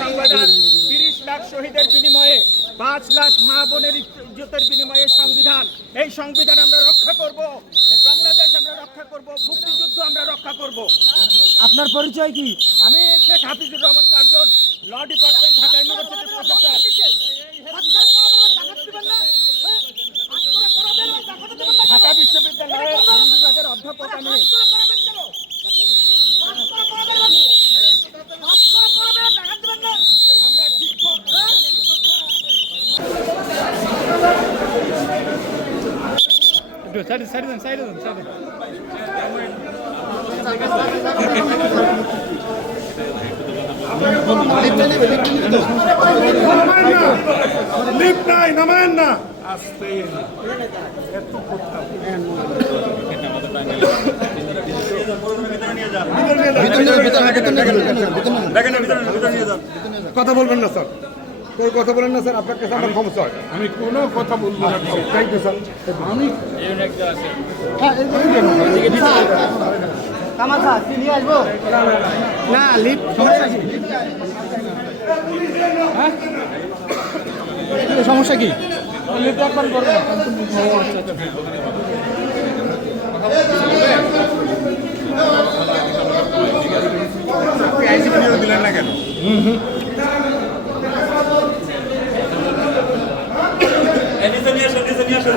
সংবিধান তিরিশ লাখ শহীদের বিনিময়ে পাঁচ লাখ মা বোনের ইজ্জতের বিনিময়ে সংবিধান। এই সংবিধান আমরা রক্ষা করব বাংলাদেশ আমরা রক্ষা করব মুক্তিযুদ্ধ আমরা রক্ষা করব। আপনার পরিচয় কি? আমি Sheikh Hafizur Rahman Curzon law department Dhaka ইউনিভার্সিটির প্রফেসর ঢাকা বিশ্ববিদ্যালয়ের বিভাগের অধ্যাপক আমি। একটু সাইডে সাইডে দেন সাইডে দেন সাইডে লিফট নাই নামায়েন না কথা বলবেন না, স্যার। তোর কথা বলেন না স্যার আপনার কাছে আমার ক্ষমতা হয় আমি কোনো কথা বলব না। থ্যাংক ইউ স্যার আমি স্যার না লিফট সমস্যা কি? হ্যাঁ? সমস্যা কি? লিফট একবার করব দিলেন না কেন? নিচে নিয়ে আসেন নিচে নিয়ে আসেন